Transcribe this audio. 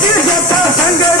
تيزيتا singer